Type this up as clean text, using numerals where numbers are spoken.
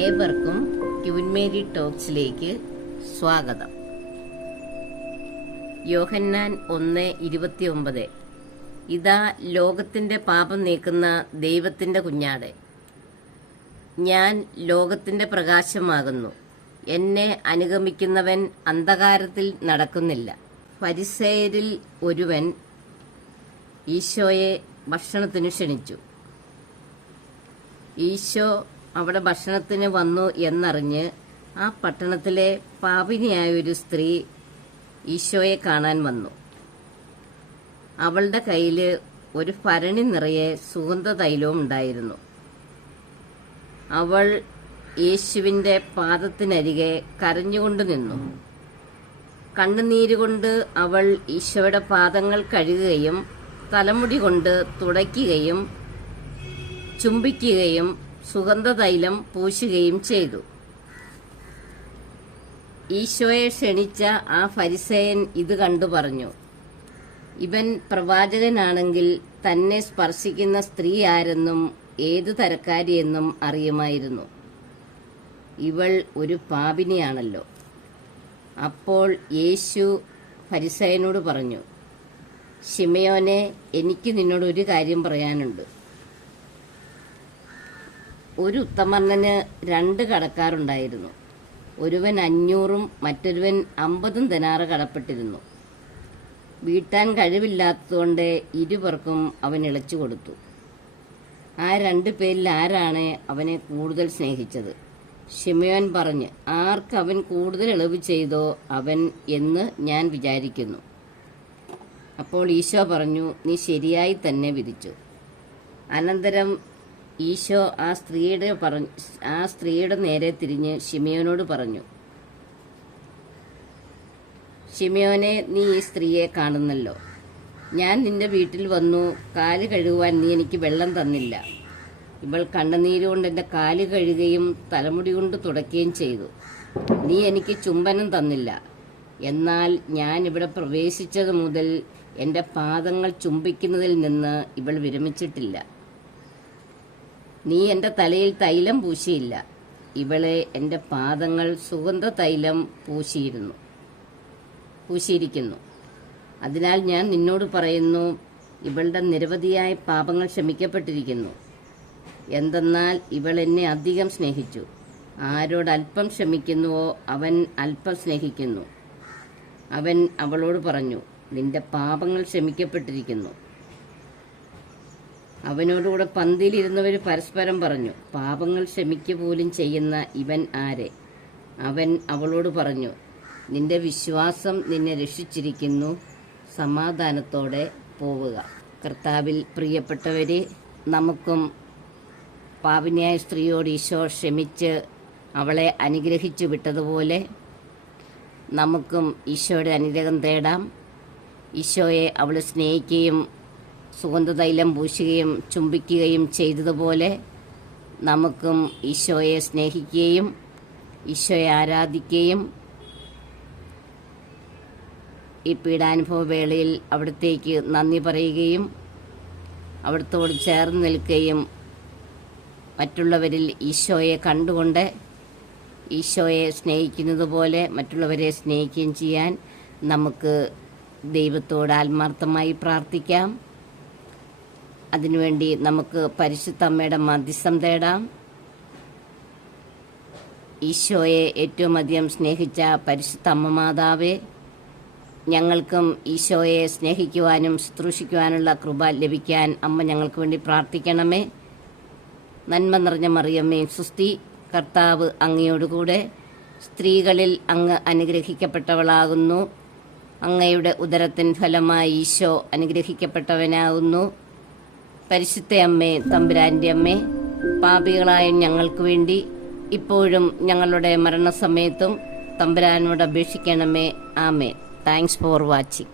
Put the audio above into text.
ഏവർക്കും queen Mary ടോക്സിലേക്ക് സ്വാഗതം. യോഹന്നാൻ 1:29. ഇതാ ലോകത്തിന്റെ പാപം നീക്കുന്ന ദൈവത്തിന്റെ കുഞ്ഞാട്. ഞാൻ ലോകത്തിന്റെ പ്രകാശമാകുന്നു. എന്നെ അനുഗമിക്കുന്നവൻ അന്ധകാരത്തിൽ നടക്കുന്നില്ല. ഫരിസേയരിൽ ഒരുവൻ ഈശോയെ ഭക്ഷണത്തിന് ക്ഷണിച്ചു. ഈശോ അവിടെ ഭക്ഷണത്തിന് വന്നു എന്നറിഞ്ഞ് ആ പട്ടണത്തിലെ പാപിനിയായ ഒരു സ്ത്രീ ഈശോയെ കാണാൻ വന്നു. അവളുടെ കയ്യിൽ ഒരു ഭരണി നിറയെ സുഗന്ധ തൈലവും ഉണ്ടായിരുന്നു. അവൾ യേശുവിന്റെ പാദത്തിനരികെ കരഞ്ഞുകൊണ്ട് നിന്നു. കണ്ണുനീരുകൊണ്ട് അവൾ ഈശോയുടെ പാദങ്ങൾ കഴുകുകയും തലമുടി കൊണ്ട് തുടയ്ക്കുകയും ചുംബിക്കുകയും സുഗന്ധതൈലം പൂശുകയും ചെയ്തു. ഈശോയെ ക്ഷണിച്ച ആ ഫരിസേയൻ ഇത് കണ്ടു പറഞ്ഞു, ഇവൻ പ്രവാചകനാണെങ്കിൽ തന്നെ സ്പർശിക്കുന്ന സ്ത്രീ ആരെന്നും ഏതു തരക്കാരിയെന്നും അറിയുമായിരുന്നു. ഇവൾ ഒരു പാപിനിയാണല്ലോ. അപ്പോൾ യേശു ഫരിസേയനോട് പറഞ്ഞു, ശിമയോനെ, എനിക്ക് നിന്നോട് ഒരു കാര്യം പറയാനുണ്ട്. ഒരു ഉത്തമർണന് 2 കടക്കാരുണ്ടായിരുന്നു. ഒരുവൻ 500 മറ്റൊരുവൻ 50 ദിനാറ് കടപ്പെട്ടിരുന്നു. വീട്ടാൻ കഴിവില്ലാത്തതുകൊണ്ട് ഇരുവർക്കും അവൻ ഇളച്ചു കൊടുത്തു. ആ 2 പേരിൽ ആരാണ് അവനെ കൂടുതൽ സ്നേഹിച്ചത്? ശിമയോൻ പറഞ്ഞു, ആർക്ക് അവൻ കൂടുതൽ ഇളവ് ചെയ്തോ അവൻ എന്ന് ഞാൻ വിചാരിക്കുന്നു. അപ്പോൾ ഈശോ പറഞ്ഞു, നീ ശരിയായി തന്നെ വിധിച്ചു. അനന്തരം ഈശോ ആ സ്ത്രീയുടെ നേരെ തിരിഞ്ഞ് ശിമയോനോട് പറഞ്ഞു, ശിമയോനെ, നീ ഈ സ്ത്രീയെ കാണുന്നല്ലോ. ഞാൻ നിന്റെ വീട്ടിൽ വന്നു, കാല് കഴുകുവാൻ നീ എനിക്ക് വെള്ളം തന്നില്ല. ഇവൾ കണ്ണുനീരുകൊണ്ട് എൻ്റെ കാല് കഴുകുകയും തലമുടി കൊണ്ട് തുടയ്ക്കുകയും ചെയ്തു. നീ എനിക്ക് ചുംബനം തന്നില്ല. എന്നാൽ ഞാൻ ഇവിടെ പ്രവേശിച്ചത് മുതൽ എൻ്റെ പാദങ്ങൾ ചുംബിക്കുന്നതിൽ നിന്ന് ഇവൾ വിരമിച്ചിട്ടില്ല. നീ എൻ്റെ തലയിൽ തൈലം പൂശിയില്ല. ഇവളെ എൻ്റെ പാദങ്ങൾ സുഗന്ധ തൈലം പൂശിയിരിക്കുന്നു. അതിനാൽ ഞാൻ നിന്നോട് പറയുന്നു, ഇവളുടെ നിരവധിയായ പാപങ്ങൾ ക്ഷമിക്കപ്പെട്ടിരിക്കുന്നു. എന്തെന്നാൽ ഇവൾ എന്നെ അധികം സ്നേഹിച്ചു. ആരോട് അല്പം ക്ഷമിക്കുന്നുവോ അവൻ അല്പം സ്നേഹിക്കുന്നു. അവൻ അവളോട് പറഞ്ഞു, നിന്റെ പാപങ്ങൾ ക്ഷമിക്കപ്പെട്ടിരിക്കുന്നു. അവനോടുകൂടെ പന്തിയിലിരുന്നവർ പരസ്പരം പറഞ്ഞു, പാപങ്ങൾ ക്ഷമിക്കുക പോലും ചെയ്യുന്ന ഇവൻ ആരെ? അവൻ അവളോട് പറഞ്ഞു, നിന്റെ വിശ്വാസം നിന്നെ രക്ഷിച്ചിരിക്കുന്നു. സമാധാനത്തോടെ പോവുക. കർത്താവിൽ പ്രിയപ്പെട്ടവരെ, നമുക്കും പാപിനിയായ സ്ത്രീയോട് ഈശോ ക്ഷമിച്ച് അവളെ അനുഗ്രഹിച്ചു വിട്ടതുപോലെ നമുക്കും ഈശോയുടെ അനുഗ്രഹം തേടാം. ഈശോയെ അവൾ സ്നേഹിക്കുകയും സുഗന്ധതൈലം പൂശുകയും ചുംബിക്കുകയും ചെയ്തതുപോലെ നമുക്കും ഈശോയെ സ്നേഹിക്കുകയും ഈശോയെ ആരാധിക്കുകയും ഈ പീഡാനുഭവ വേളയിൽ അവിടത്തേക്ക് നന്ദി പറയുകയും അവിടത്തോട് ചേർന്ന് നിൽക്കുകയും മറ്റുള്ളവരിൽ ഈശോയെ കണ്ടുകൊണ്ട് ഈശോയെ സ്നേഹിക്കുന്നത് പോലെ മറ്റുള്ളവരെ സ്നേഹിക്കുകയും ചെയ്യാൻ നമുക്ക് ദൈവത്തോട് ആത്മാർത്ഥമായി പ്രാർത്ഥിക്കാം. അതിനുവേണ്ടി നമുക്ക് പരിശുദ്ധ അമ്മയുടെ മധ്യസ്ഥം തേടാം. ഈശോയെ ഏറ്റവും അധികം സ്നേഹിച്ച പരിശുദ്ധ അമ്മ മാതാവേ, ഞങ്ങൾക്കും ഈശോയെ സ്നേഹിക്കുവാനും ശുശ്രൂഷിക്കുവാനുള്ള കൃപ ലഭിക്കാൻ അമ്മ ഞങ്ങൾക്ക് വേണ്ടി പ്രാർത്ഥിക്കണമേ. നന്മ നിറഞ്ഞ മറിയമ്മേ സുസ്തി, കർത്താവ് അങ്ങയോടുകൂടെ സ്ത്രീകളിൽ അങ്ങ് അനുഗ്രഹിക്കപ്പെട്ടവളാകുന്നു. അങ്ങയുടെ ഉദരത്തിൻ ഫലമായി ഈശോ അനുഗ്രഹിക്കപ്പെട്ടവനാകുന്നു. പരിശുദ്ധ അമ്മേ, തമ്പുരാന്റെ അമ്മേ, പാപികളായ ഞങ്ങൾക്ക് വേണ്ടി ഇപ്പോഴും ഞങ്ങളുടെ മരണസമയത്തും തമ്പുരാനോട് അപേക്ഷിക്കണമേ. ആമേൻ. Thanks for watching.